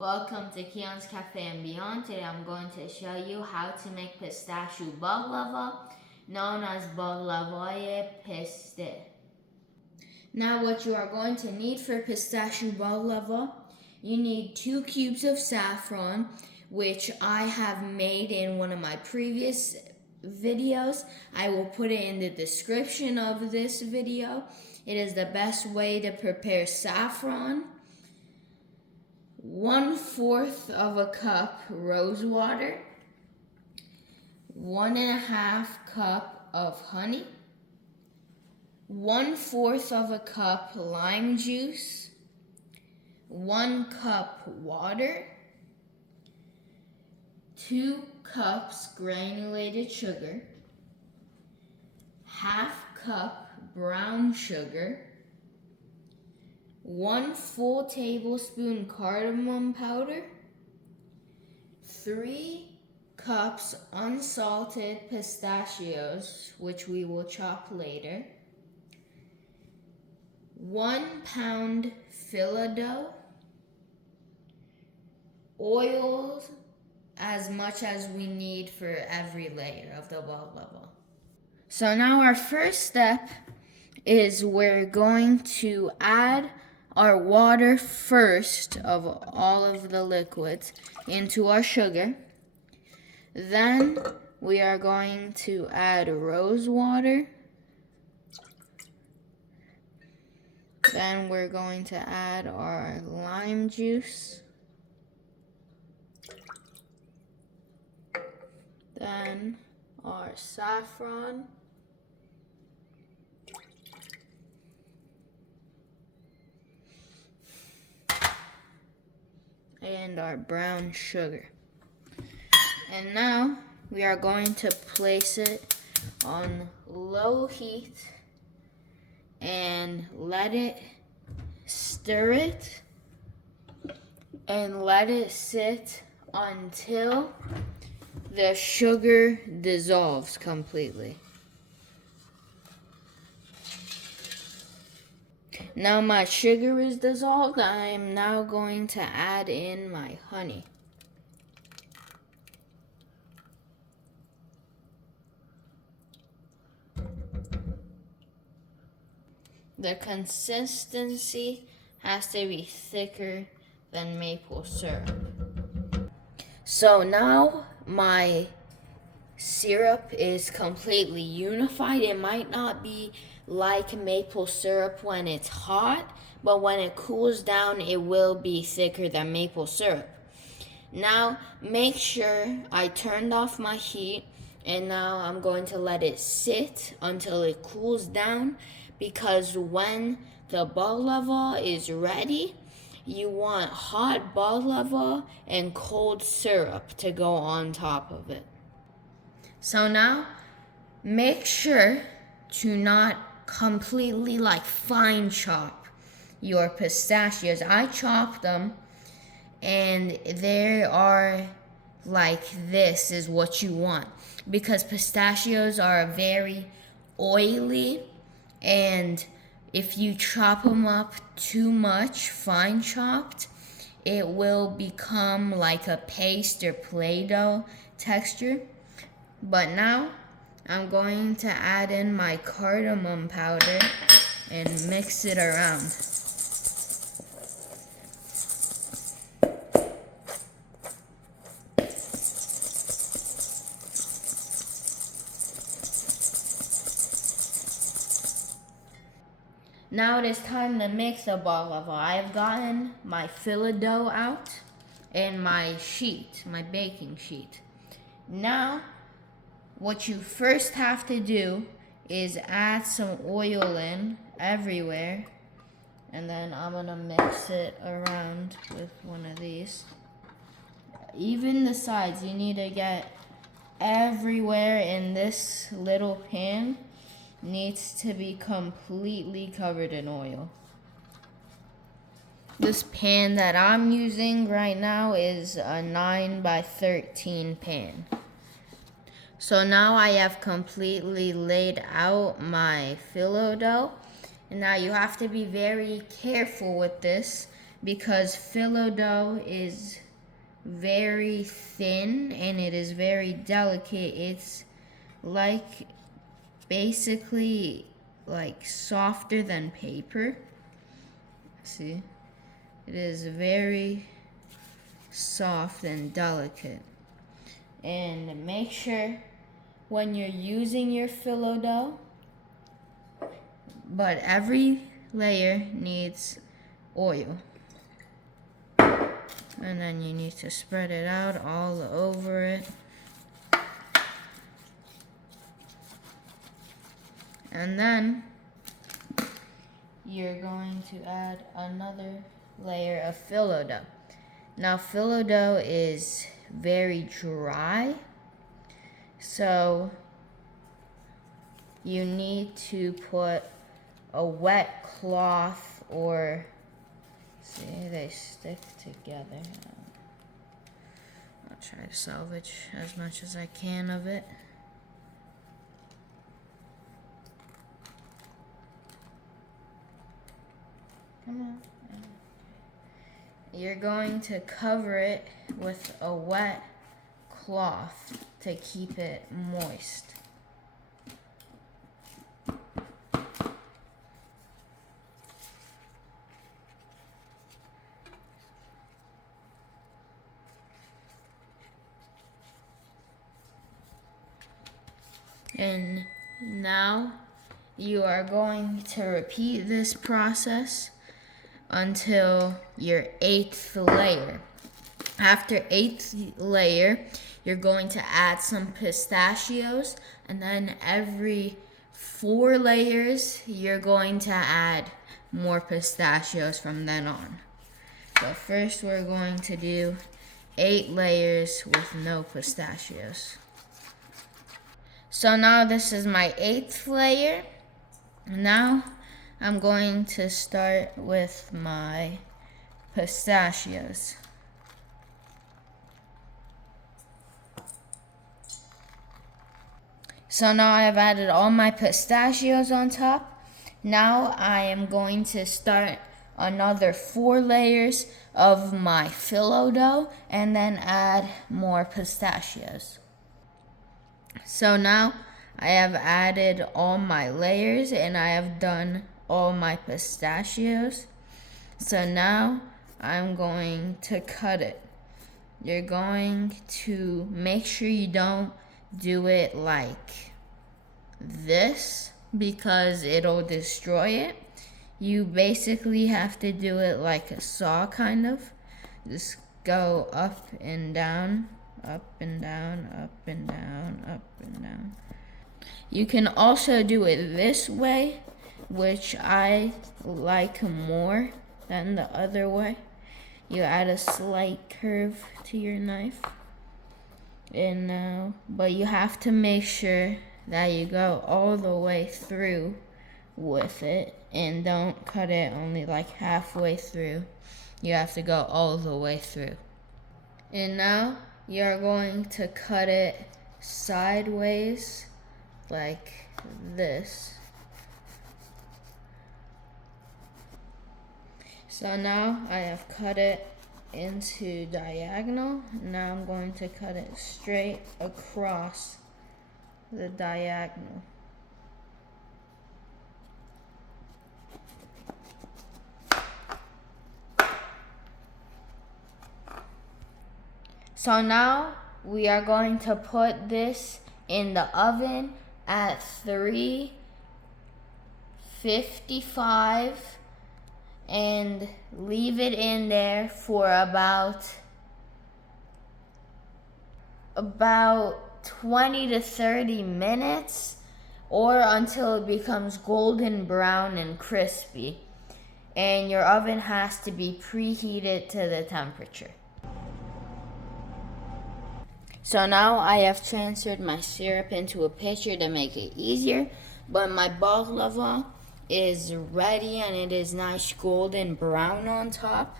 Welcome to Keon's Cafe and Beyond. Today I'm going to show you how to make pistachio baklava, known as baklava piste. Now what you are going to need for pistachio baklava, you need 2 cubes of saffron, which I have made in one of my previous videos. I will put it in the description of this video. It is the best way to prepare saffron. 1/4 of a cup rose water, 1.5 cup of honey, 1/4 of a cup lime juice, 1 cup water, 2 cups granulated sugar, 1/2 cup brown sugar, 1 full tablespoon cardamom powder, 3 cups unsalted pistachios, which we will chop later, 1 pound filo dough, oil as much as we need for every layer of the baklava. So now our first step is we're going to add our water first of all of the liquids into our sugar. Then we are going to add rose water. Then we're going to add our lime juice. Then our saffron. And our brown sugar. And now we are going to place it on low heat and let it stir it and let it sit until the sugar dissolves completely. Now my sugar is dissolved. I am now going to add in my honey. The consistency has to be thicker than maple syrup. So now my syrup is completely unified. It might not be like maple syrup when it's hot, but when it cools down, it will be thicker than maple syrup. Now, make sure I turned off my heat, and now I'm going to let it sit until it cools down, because when the baklava is ready, you want hot baklava and cold syrup to go on top of it. So now, make sure to not completely fine chop your pistachios. I chopped them and they are like this is what you want, because pistachios are very oily, and if you chop them up too much fine chopped, it will become like a paste or Play-Doh texture. But now I'm going to add in my cardamom powder and mix it around. Now it is time to mix the baklava. I've gotten my filo dough out and my baking sheet. Now, what you first have to do is add some oil in everywhere, and then I'm gonna mix it around with one of these. Even the sides, you need to get everywhere in this little pan needs to be completely covered in oil. This pan that I'm using right now is a 9x13 pan. So now I have completely laid out my filo dough. And now you have to be very careful with this, because phyllo dough is very thin and it is very delicate. It's like basically like softer than paper. See, it is very soft and delicate. And make sure when you're using your phyllo dough, but every layer needs oil. And then you need to spread it out all over it. And then you're going to add another layer of phyllo dough. Now phyllo dough is very dry, so you need to put a wet cloth, or see, they stick together. I'll try to salvage as much as I can of it. Come on. You're going to cover it with a wet cloth to keep it moist. And now you are going to repeat this process until your 8th layer. After 8th layer, you're going to add some pistachios, and then every 4 layers, you're going to add more pistachios from then on. So first we're going to do 8 layers with no pistachios. So now this is my 8th layer. Now I'm going to start with my pistachios. So now I've added all my pistachios on top. Now I am going to start another 4 layers of my phyllo dough and then add more pistachios. So now I have added all my layers and I have done all my pistachios. So now I'm going to cut it. You're going to make sure you don't do it like this because it'll destroy it. You basically have to do it like a saw kind of. Just go up and down, up and down, up and down, up and down. You can also do it this way, which I like more than the other way. You add a slight curve to your knife. And now, but you have to make sure that you go all the way through with it and don't cut it only like halfway through. You have to go all the way through. And now you're going to cut it sideways like this. So now I have cut it into diagonal. Now I'm going to cut it straight across the diagonal. So now we are going to put this in the oven at 355 and leave it in there for about 20 to 30 minutes or until it becomes golden brown and crispy. And your oven has to be preheated to the temperature. So now I have transferred my syrup into a pitcher to make it easier, but my baklava is ready and it is nice golden brown on top.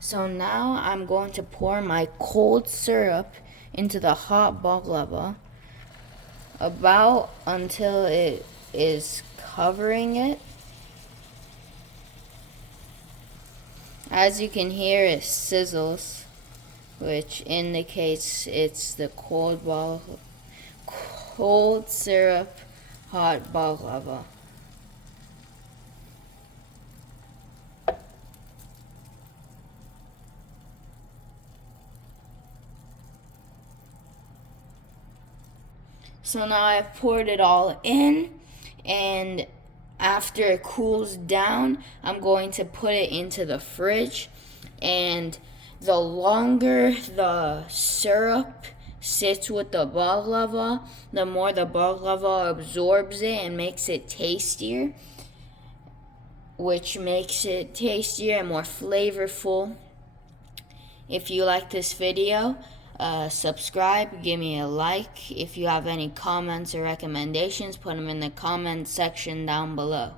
So now I'm going to pour my cold syrup into the hot baklava about until it is covering it. As you can hear, it sizzles, which indicates it's the cold syrup hot baklava. So now I've poured it all in, and after it cools down, I'm going to put it into the fridge. And the longer the syrup sits with the baklava, the more the baklava absorbs it and makes it tastier, which makes it tastier and more flavorful. If you like this video, subscribe, give me a like. If you have any comments or recommendations, put them in the comment section down below.